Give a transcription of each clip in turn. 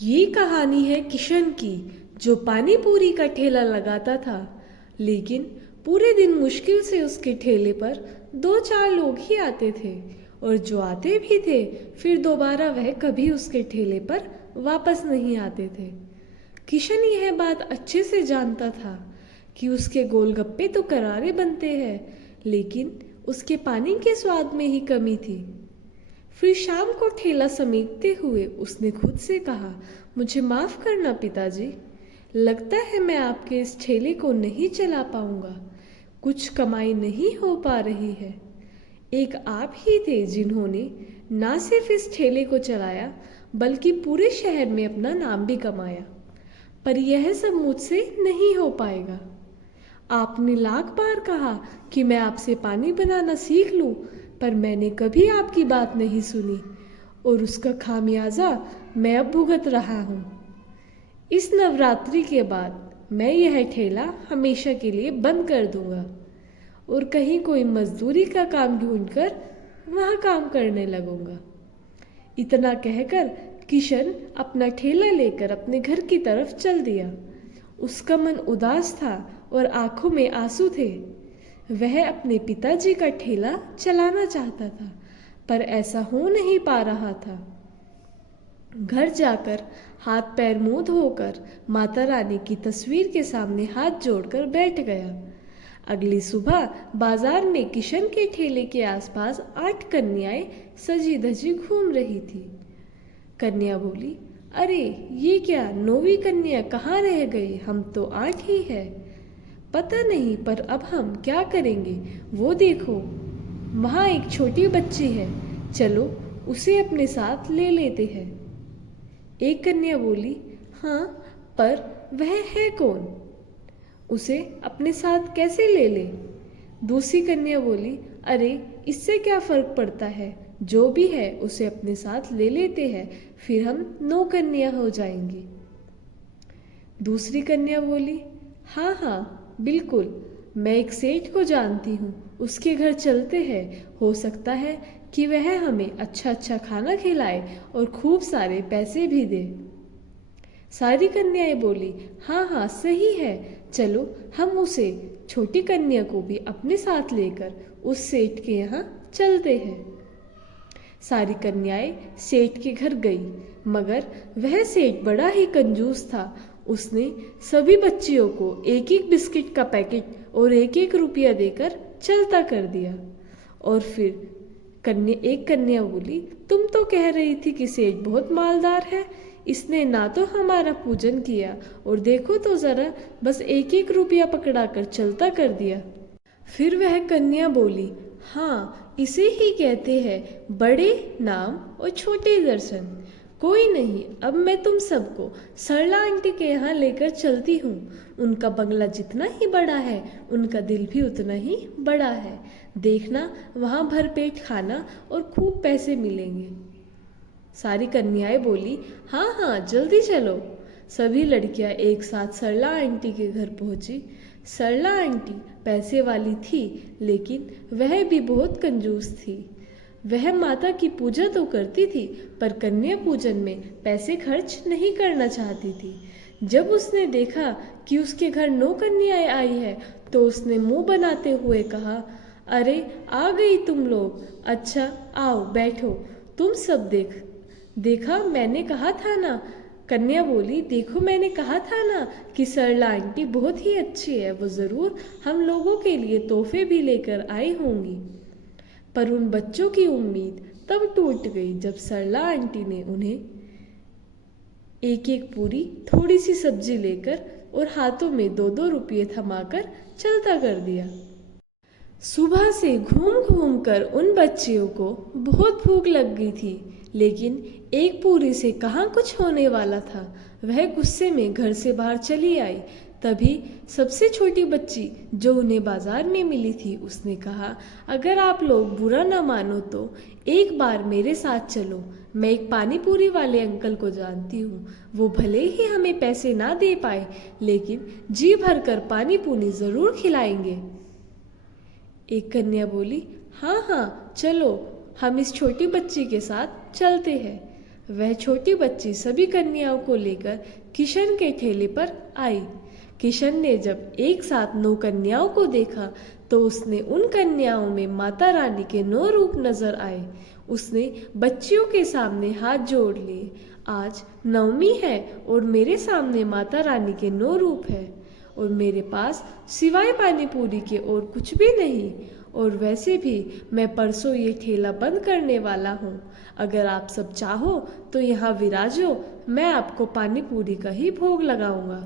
ये कहानी है किशन की, जो पानी पूरी का ठेला लगाता था। लेकिन पूरे दिन मुश्किल से उसके ठेले पर दो चार लोग ही आते थे, और जो आते भी थे फिर दोबारा वह कभी उसके ठेले पर वापस नहीं आते थे। किशन यह बात अच्छे से जानता था कि उसके गोलगप्पे तो करारे बनते हैं, लेकिन उसके पानी के स्वाद में ही कमी थी। फिर शाम को ठेला समेटते हुए उसने खुद से कहा, मुझे माफ करना पिताजी, लगता है मैं आपके इस ठेले को नहीं चला पाऊंगा। कुछ कमाई नहीं हो पा रही है। एक आप ही थे जिन्होंने ना सिर्फ इस ठेले को चलाया, बल्कि पूरे शहर में अपना नाम भी कमाया। पर यह सब मुझसे नहीं हो पाएगा। आपने लाख बार कहा कि मैं आपसे पानी बनाना सीख लूं, पर मैंने कभी आपकी बात नहीं सुनी, और उसका खामियाजा मैं अब भुगत रहा हूँ। इस नवरात्रि के बाद मैं यह ठेला हमेशा के लिए बंद कर दूंगा और कहीं कोई मजदूरी का काम ढूंढकर वहाँ काम करने लगूंगा। इतना कहकर किशन अपना ठेला लेकर अपने घर की तरफ चल दिया। उसका मन उदास था और आंखों में आंसू थे। वह अपने पिताजी का ठेला चलाना चाहता था, पर ऐसा हो नहीं पा रहा था। घर जाकर हाथ पैर मुंह धोकर माता रानी की तस्वीर के सामने हाथ जोड़कर बैठ गया। अगली सुबह बाजार में किशन के ठेले के आसपास 8 कन्याएं सजी धजी घूम रही थी। कन्या बोली, अरे ये क्या, 9वीं कन्या कहाँ रह गई? हम तो 8 ही है। पता नहीं, पर अब हम क्या करेंगे? वो देखो, वहाँ एक छोटी बच्ची है, चलो उसे अपने साथ ले लेते हैं। एक कन्या बोली, हाँ, पर वह है कौन? उसे अपने साथ कैसे ले ले? दूसरी कन्या बोली, अरे इससे क्या फर्क पड़ता है, जो भी है उसे अपने साथ ले लेते हैं, फिर हम 9 कन्या हो जाएंगी। दूसरी कन्या बोली, हाँ हाँ बिल्कुल, मैं एक सेठ को जानती हूँ, उसके घर चलते हैं, हो सकता है कि वह हमें अच्छा अच्छा खाना खिलाए और खूब सारे पैसे भी दे। सारी कन्याएं बोली, हाँ हाँ सही है, चलो हम उसे, छोटी कन्या को भी अपने साथ लेकर उस सेठ के यहाँ चलते हैं। सारी कन्याएं सेठ के घर गई, मगर वह सेठ बड़ा ही कंजूस था। उसने सभी बच्चियों को एक एक बिस्किट का पैकेट और एक एक रुपया देकर चलता कर दिया। और फिर एक कन्या बोली, तुम तो कह रही थी कि सेठ बहुत मालदार है, इसने ना तो हमारा पूजन किया, और देखो तो जरा, बस एक एक रुपया पकड़ा कर चलता कर दिया। फिर वह कन्या बोली, हाँ, इसे ही कहते हैं बड़े नाम और छोटे दर्शन। कोई नहीं, अब मैं तुम सबको सरला आंटी के यहाँ लेकर चलती हूँ। उनका बंगला जितना ही बड़ा है, उनका दिल भी उतना ही बड़ा है। देखना, वहाँ भरपेट खाना और खूब पैसे मिलेंगे। सारी कन्याएं बोली, हाँ हाँ जल्दी चलो। सभी लड़कियां एक साथ सरला आंटी के घर पहुंची। सरला आंटी पैसे वाली थी, लेकिन वह भी बहुत कंजूस थी। वह माता की पूजा तो करती थी, पर कन्या पूजन में पैसे खर्च नहीं करना चाहती थी। जब उसने देखा कि उसके घर 9 कन्याएं आई है, तो उसने मुंह बनाते हुए कहा, अरे आ गई तुम लोग, अच्छा आओ बैठो। तुम सब देखा मैंने कहा था ना। कन्या बोली, देखो मैंने कहा था ना कि सरला आंटी बहुत ही अच्छी है, वो जरूर हम लोगों के लिए तोहफे भी लेकर आई होंगी। पर उन बच्चों की उम्मीद तब टूट गई जब सरला आंटी ने उन्हें एक एक पूरी, थोड़ी सी सब्जी लेकर और हाथों में 2-2 रुपये थमाकर चलता कर दिया। सुबह से घूम घूम कर उन बच्चियों को बहुत भूख लग गई थी, लेकिन एक पूरी से कहाँ कुछ होने वाला था। वह गुस्से में घर से बाहर चली आई। तभी सबसे छोटी बच्ची, जो उन्हें बाजार में मिली थी, उसने कहा, अगर आप लोग बुरा न मानो तो एक बार मेरे साथ चलो। मैं एक पानी पूरी वाले अंकल को जानती हूँ। वो भले ही हमें पैसे ना दे पाए, लेकिन जी भर कर पानी पूरी जरूर खिलाएंगे। एक कन्या बोली, हाँ हाँ चलो, हम इस छोटी बच्ची के साथ चलते हैं। वह छोटी बच्ची सभी कन्याओं को लेकर किशन के ठेले पर आई। किशन ने जब एक साथ 9 कन्याओं को देखा तो उसने उन कन्याओं में माता रानी के 9 रूप नजर आए। उसने बच्चियों के सामने हाथ जोड़ लिए। आज नवमी है और मेरे सामने माता रानी के 9 रूप है और मेरे पास सिवाय पानी पूरी के और कुछ भी नहीं। और वैसे भी मैं परसों ये ठेला बंद करने वाला हूँ। अगर आप सब चाहो तो यहाँ विराजो, मैं आपको पानी पूरी का ही भोग लगाऊंगा।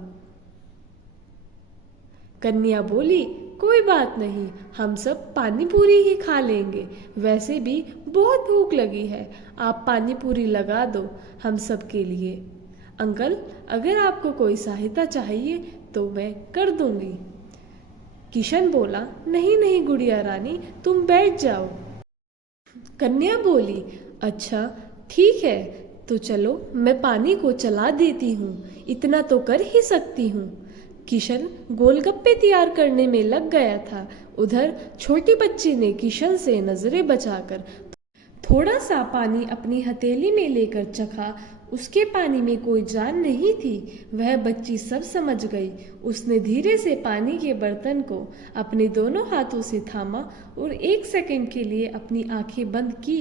कन्या बोली, कोई बात नहीं, हम सब पानी पूरी ही खा लेंगे। वैसे भी बहुत भूख लगी है, आप पानी पूरी लगा दो हम सब के लिए। अंकल, अगर आपको कोई सहायता चाहिए तो मैं कर दूंगी। किशन बोला, नहीं नहीं गुड़िया रानी, तुम बैठ जाओ। कन्या बोली, अच्छा ठीक है, तो चलो मैं पानी को चला देती हूँ, इतना तो कर ही सकती हूँ। किशन गोलगप्पे तैयार करने में लग गया था। उधर छोटी बच्ची ने किशन से नजरें बचाकर थोड़ा सा पानी अपनी हथेली में लेकर चखा। उसके पानी में कोई जान नहीं थी। वह बच्ची सब समझ गई। उसने धीरे से पानी के बर्तन को अपने दोनों हाथों से थामा और 1 सेकंड के लिए अपनी आंखें बंद की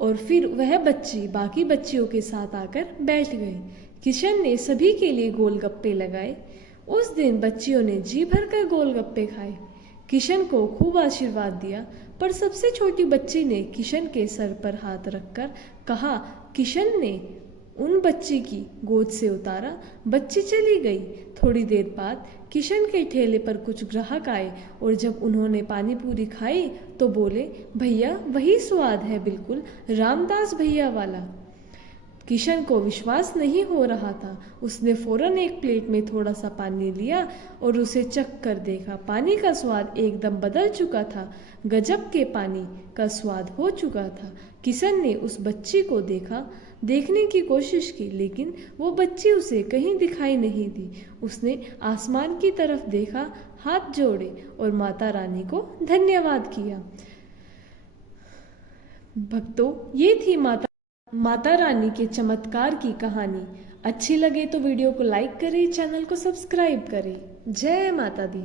और फिर वह बच्ची बाकी बच्चियों के साथ आकर बैठ गई। किशन ने सभी के लिए गोलगप्पे लगाए। उस दिन बच्चियों ने जी भरकर गोलगप्पे खाए। किशन को खूब आशीर्वाद दिया, पर सबसे छोटी बच्ची ने किशन के सर पर हाथ रखकर कहा। किशन ने उन बच्ची की गोद से उतारा। बच्ची चली गई। थोड़ी देर बाद किशन के ठेले पर कुछ ग्राहक आए और जब उन्होंने पानी पूरी खाई तो बोले, भैया वही स्वाद है, बिल्कुल रामदास भैया वाला। किशन को विश्वास नहीं हो रहा था। उसने फौरन एक प्लेट में थोड़ा सा पानी लिया और उसे चख कर देखा। पानी का स्वाद एकदम बदल चुका था। गजब के पानी का स्वाद हो चुका था। किशन ने उस बच्ची को देखने की कोशिश की, लेकिन वो बच्ची उसे कहीं दिखाई नहीं दी। उसने आसमान की तरफ देखा, हाथ जोड़े और माता रानी को धन्यवाद किया। भक्तों, ये थी माता रानी के चमत्कार की कहानी। अच्छी लगे तो वीडियो को लाइक करें, चैनल को सब्सक्राइब करें। जय माता दी।